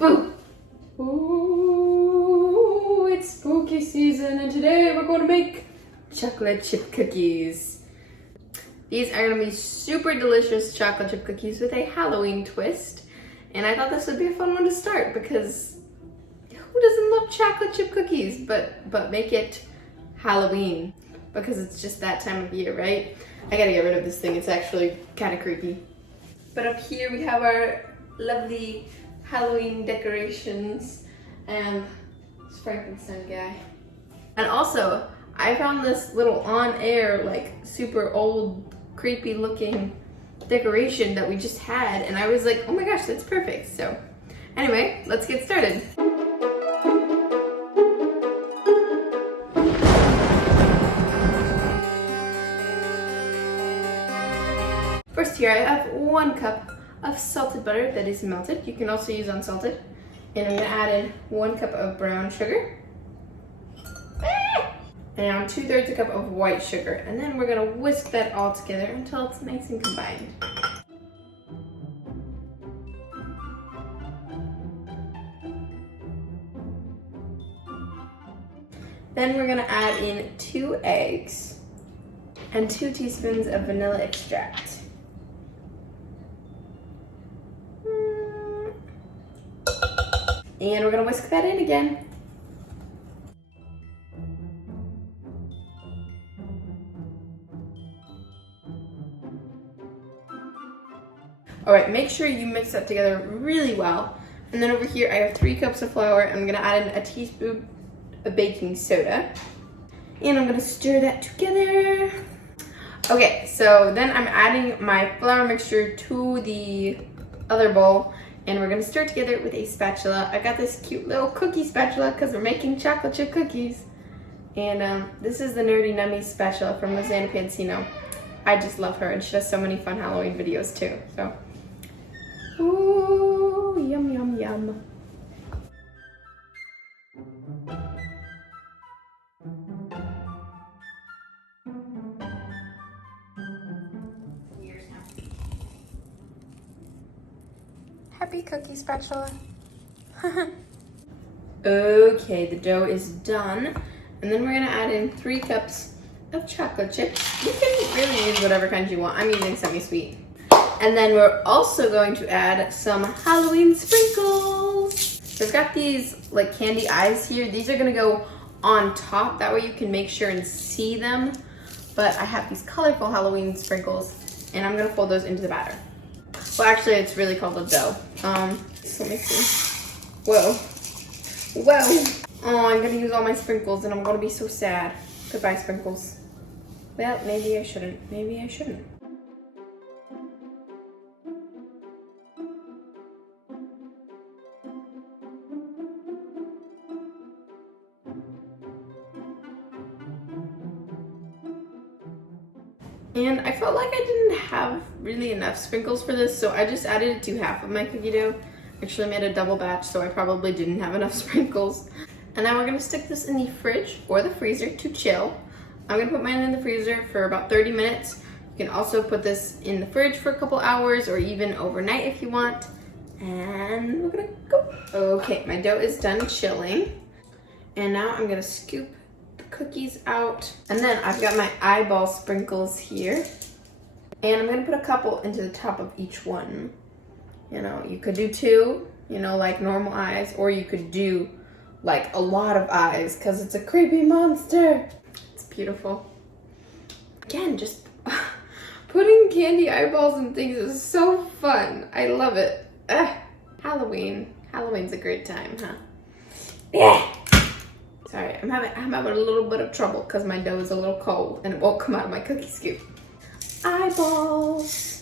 Boo! Ooh, it's spooky season, and today we're going to make chocolate chip cookies. These are going to be super delicious chocolate chip cookies with a Halloween twist. And I thought this would be a fun one to start because who doesn't love chocolate chip cookies? But make it Halloween because it's just that time of year, right? I gotta get rid of this thing. It's actually kind of creepy. But up here we have our lovely Halloween decorations and this Frankenstein guy. And also, I found this little on-air, like super old, creepy looking decoration that we just had, and I was like, oh my gosh, that's perfect. So anyway, let's get started. First here I have 1 cup of salted butter that is melted. You can also use unsalted. And I'm gonna add in 1 cup of brown sugar. And 2/3 cup of white sugar. And then we're gonna whisk that all together until it's nice and combined. Then we're gonna add in 2 eggs and 2 teaspoons of vanilla extract. And we're gonna whisk that in again. All right, make sure you mix that together really well. And then over here, I have 3 cups of flour. I'm gonna add in a teaspoon of baking soda. And I'm gonna stir that together. Okay, so then I'm adding my flour mixture to the other bowl. And we're gonna stir together with a spatula. I got this cute little cookie spatula because we're making chocolate chip cookies. And this is the Nerdy Nummy spatula from Rosanna Pansino. I just love her, and she does so many fun Halloween videos too. So, ooh, yum, yum, yum. Happy cookie spatula. Okay, the dough is done. And then we're gonna add in 3 cups of chocolate chips. You can really use whatever kind you want. I'm using semi-sweet. And then we're also going to add some Halloween sprinkles. So I've got these like candy eyes here. These are gonna go on top. That way you can make sure and see them. But I have these colorful Halloween sprinkles and I'm gonna fold those into the batter. Well, actually, it's really called a dough. So let me see. Whoa. Whoa. Oh, I'm gonna use all my sprinkles and I'm gonna be so sad. Goodbye, sprinkles. Well, maybe I shouldn't. Maybe I shouldn't. And I felt like I didn't have really enough sprinkles for this, so I just added it to half of my cookie dough. Actually made a double batch, so I probably didn't have enough sprinkles. And now we're gonna stick this in the fridge or the freezer to chill. I'm gonna put mine in the freezer for about 30 minutes. You can also put this in the fridge for a couple hours or even overnight if you want. And we're gonna go. Okay, my dough is done chilling. And now I'm gonna scoop cookies out, and then I've got my eyeball sprinkles here, and I'm gonna put a couple into the top of each one. You know, you could do 2, you know, like normal eyes, or you could do like a lot of eyes because it's a creepy monster. It's beautiful. Again, just putting candy eyeballs and things is so fun. I love it. Halloween's a great time, huh? Yeah. Sorry, I'm having a little bit of trouble because my dough is a little cold and it won't come out of my cookie scoop. Eyeballs.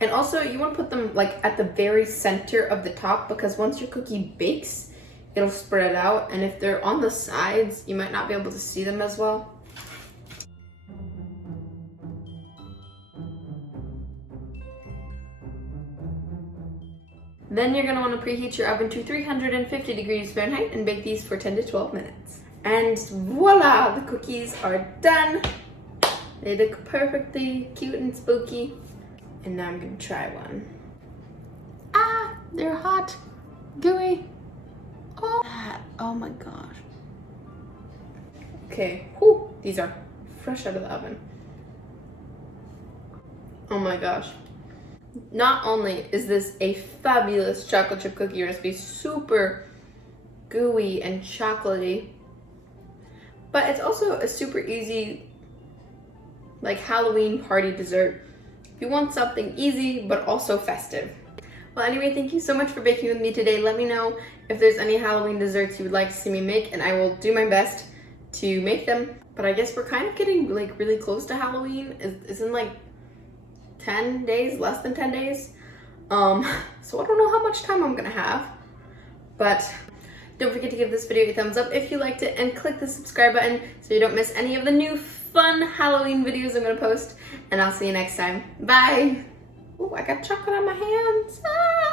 And also, you want to put them like at the very center of the top because once your cookie bakes, it'll spread out. And if they're on the sides, you might not be able to see them as well. Then you're gonna wanna preheat your oven to 350 degrees Fahrenheit and bake these for 10 to 12 minutes. And voila, the cookies are done. They look perfectly cute and spooky. And now I'm gonna try one. Ah, they're hot. gooey. Oh my gosh. Okay, whew, these are fresh out of the oven. Oh my gosh. Not only is this a fabulous chocolate chip cookie recipe, super gooey and chocolatey, but it's also a super easy, like, Halloween party dessert. If you want something easy, but also festive. Well, anyway, thank you so much for baking with me today. Let me know if there's any Halloween desserts you would like to see me make, and I will do my best to make them. But I guess we're kind of getting, like, really close to Halloween. It's in, like, 10 days, less than 10 days. So I don't know how much time I'm gonna have, but don't forget to give this video a thumbs up if you liked it, and click the subscribe button so you don't miss any of the new fun Halloween videos I'm gonna post, and I'll see you next time. Bye! Oh, I got chocolate on my hands. Ah!